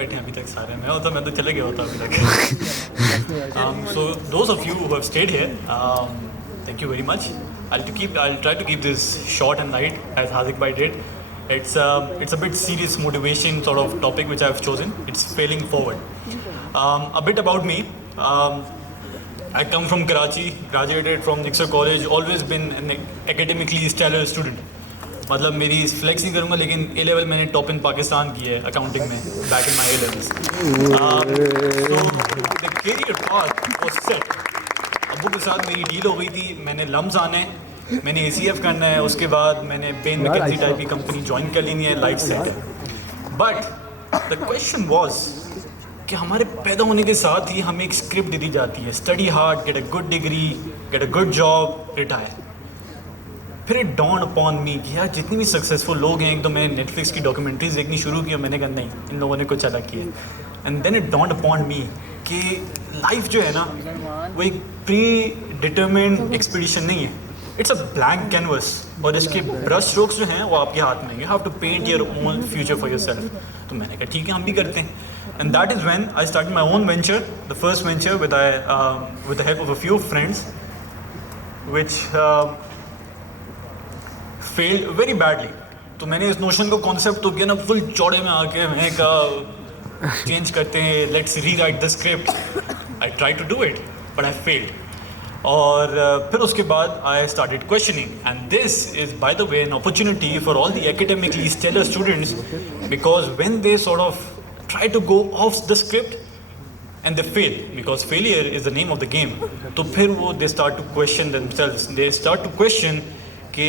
बैठे हैं अभी तक सारे मैं तो चले गया होता अभी तक so those of you who have stayed here, thank you very much. I'll try to keep this short and light as Hazik Bhai did. It's a bit serious motivation sort of topic which I've chosen. It's failing forward. A bit about me. I come from Karachi, graduated from Nixer College, always been an academically stellar student. मतलब मेरी फ्लेक्स नहीं करूँगा लेकिन ए लेवल मैंने top in Pakistan की है अकाउंटिंग में back in my A levels. So the career path was set. अब्बू के साथ मेरी डील हो गई थी, मैंने लम्स आने, मैंने ACF करना है, उसके बाद मैंने बेन मैकेंजी टाइप की कंपनी ज्वाइन कर लेनी है, लाइफ सेट है. बट द क्वेश्चन वॉज कि हमारे पैदा होने के साथ ही हमें एक स्क्रिप्ट दे दी जाती है, study hard, get a good degree, get a good job, retire. फिर इट डॉन अपॉन मी कि यार जितने भी सक्सेसफुल लोग हैं, एक तो मैंने नेटफ्लिक्स की डॉक्यूमेंट्रीज देखनी शुरू की और मैंने कहा नहीं, इन लोगों ने कुछ अलग किया. And then it dawn upon me कि लाइफ जो है ना वो एक प्री डिटर्मिन्ड एक्सपीडिशन नहीं है, इट्स अ ब्लैंक कैनवस. और इसके ब्रश स्ट्रोक्स जो हैं वो आपके हाथ में, you have to paint your own future for yourself. तो मैंने कहा ठीक है, हम भी करते हैं. And that is when I started my own venture, the first venture with the help of a few friends which failed very badly. तो मैंने इस नोशन को कॉन्सेप्ट तो किया ना फुल चौड़े में आके, मैंने कहा चेंज करते हैं, let's rewrite the script. I try to do it but I failed. और फिर उसके बाद I started questioning, and this is by the way an opportunity for all the academically stellar students, because when they sort of try to go off the script and they fail, because failure is the name of the game. तो फिर वो they start to question themselves, they start to question कि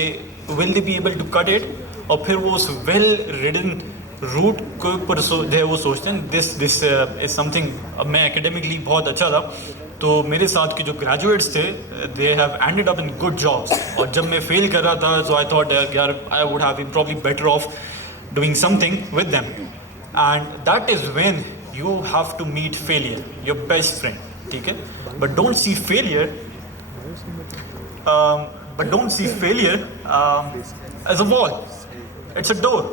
will they be able to cut it. और फिर वो उस well ridden root को पर जो है वो सोचते हैं दिस इज समथिंग. अब मैं एकेडमिकली बहुत अच्छा था, तो मेरे साथ के जो ग्रेजुएट्स थे they have ended up in good jobs. और जब मैं फेल कर रहा था सो आई थॉट यार I would have been probably better off doing something with them. And that is when you have to meet failure, your best friend, ठीक है. but don't see failure as a wall. It's a door.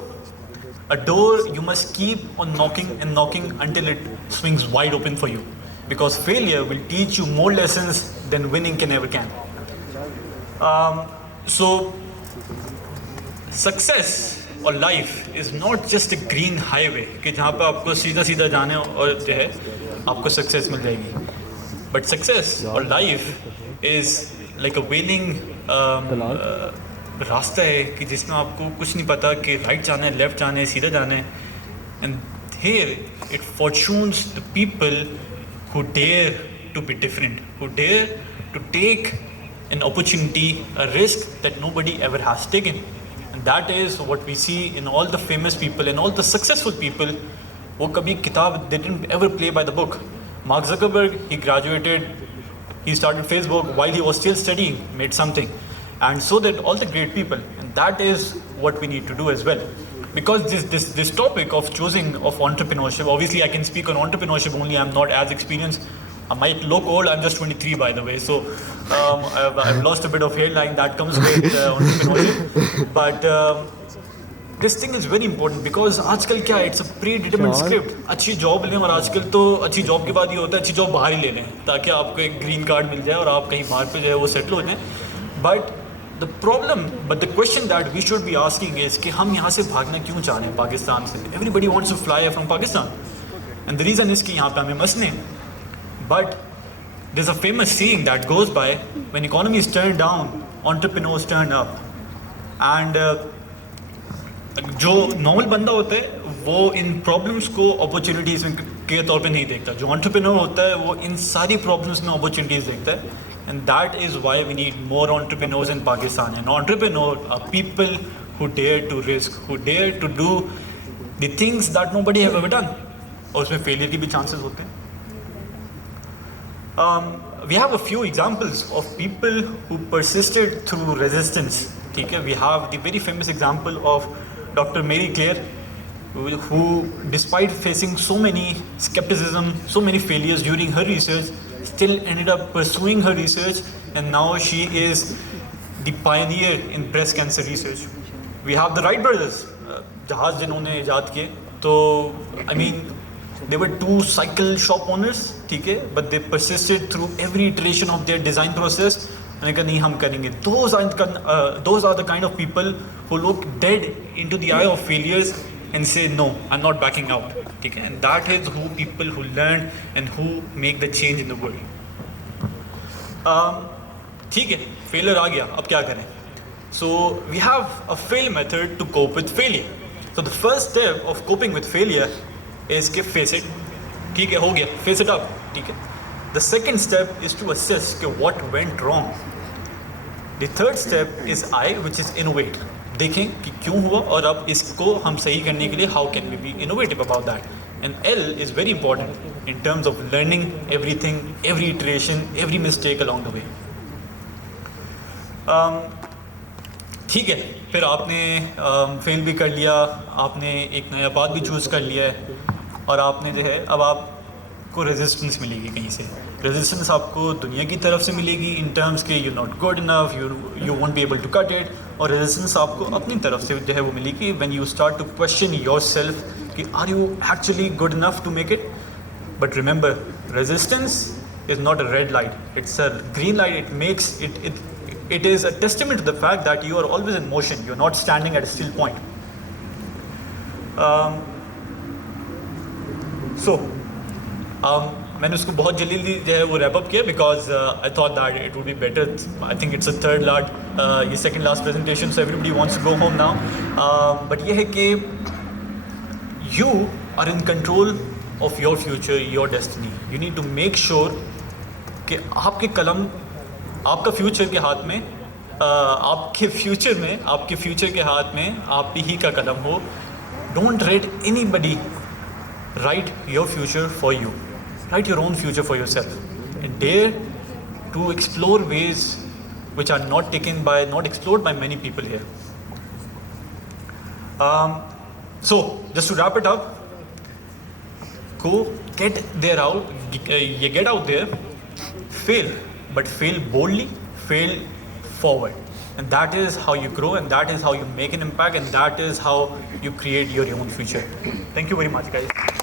A door you must keep on knocking and knocking until it swings wide open for you, because failure will teach you more lessons than winning can ever can. So success और life is not just a green highway कि जहाँ पे आपको सीधा सीधा जाने और जो है आपको सक्सेस मिल जाएगी. बट सक्सेस और लाइफ इज़ लाइक अ वेलिंग रास्ता है कि जिसमें आपको कुछ नहीं पता कि राइट जाना है, लेफ्ट जाना है, सीधा जाना है. And here it fortunes the people who dare to be different, who dare to take an opportunity, a risk that nobody ever has taken. And that is what we see in all the famous people and all the successful people. वो कभी किताब they didn't ever play by the book. Mark Zuckerberg, he graduated, he started Facebook while he was still studying, made something. And so did all the great people. And that is what we need to do as well. Because this topic of choosing of entrepreneurship, obviously I can speak on entrepreneurship only, I'm not as experienced. I might look old, I'm just 23 by the way, so I've lost a bit of hairline that comes with entrepreneurship. But this thing is very important because आजकल क्या है, it's a predetermined script. अच्छी जॉब लें, और आजकल तो अच्छी जॉब के बाद ये होता है अच्छी जॉब बाहर ही ले लें ताकि आपको एक ग्रीन कार्ड मिल जाए और आप कहीं बाहर पे जो है वो सेटल हो जाएं. But the question that we should be asking is कि हम यहाँ से भागना क्यों चाह रहे हैं पाकिस्तान से. Everybody wants to fly from Pakistan, and the reason is कि यहाँ पे हमें मसने. But there's a famous saying that goes by, when economies turn down, entrepreneurs turn up. And जो नॉर्मल बंदा होता है वो इन प्रॉब्लम्स को अपॉर्चुनिटीज़ के तौर पे नहीं देखता. जो एंटरप्रेन्योर होता है वो इन सारी प्रॉब्लम्स में अपॉर्चुनिटीज़ देखता है. And that is why we need more entrepreneurs in Pakistan. And entrepreneur are people who dare to risk, who dare to do the things that nobody have ever done. और उसमें फेलियर के भी चांसेस होते हैं. We have a few examples of people who persisted through resistance. Okay? We have the very famous example of Dr. Mary Claire, who despite facing so many skepticism, so many failures during her research, still ended up pursuing her research, and now she is the pioneer in breast cancer research. We have the Wright brothers, जहाज जिन्होंने ईजाद किए. तो I mean They were two cycle shop owners, ठीक है, but they persisted through every iteration of their design process. मैंने कहा नहीं हम करेंगे. Those are the kind of people who look dead into the eye of failures and say no, I'm not backing out. ठीक है, and that is who people who learn and who make the change in the world. ठीक है, failure आ गया, अब क्या करें? So we have a fail method to cope with failure. So the first step of coping with failure is कि face it. ठीक है, हो गया, face it up. ठीक है. The second step is to assess कि what went wrong. The third step is I, which is innovate. देखें कि क्यों हुआ और अब इसको हम सही करने के लिए how can we be innovative about that. And L is very important in terms of learning everything, every iteration, every mistake along the way. ठीक है, फिर आपने फेल भी कर लिया, आपने एक नया पाथ भी चूज़ कर लिया है और आपने जो है अब आपको रेजिस्टेंस मिलेगी कहीं से. रेजिस्टेंस आपको दुनिया की तरफ से मिलेगी इन टर्म्स के you not good enough, you won't be able to cut it. और रेजिस्टेंस आपको अपनी तरफ से जो है वो मिलेगी when you start to question yourself कि are you actually good enough to make it. But remember, resistance is not a red light, it's a green light. It makes it is a testament to the fact that you are always in motion, you're not standing at a still point. मैंने उसको बहुत जल्दी जो है वो wrap up किया because I thought that it would be better. I think it's a third last, ये second last presentation, so everybody wants to go home now. But ये है कि you are in control of your future, your destiny. You need to make sure कि आपके कलम आपका फ्यूचर के हाथ में, आपके फ्यूचर के हाथ में आप ही का कदम हो. Don't let anybody write your future for you. Write your own future for yourself and dare to explore ways which are not explored by many people here. So just to wrap it up, get out there, fail, but fail boldly, fail forward, and that is how you grow, and that is how you make an impact, and that is how you create your own future. Thank you very much, guys.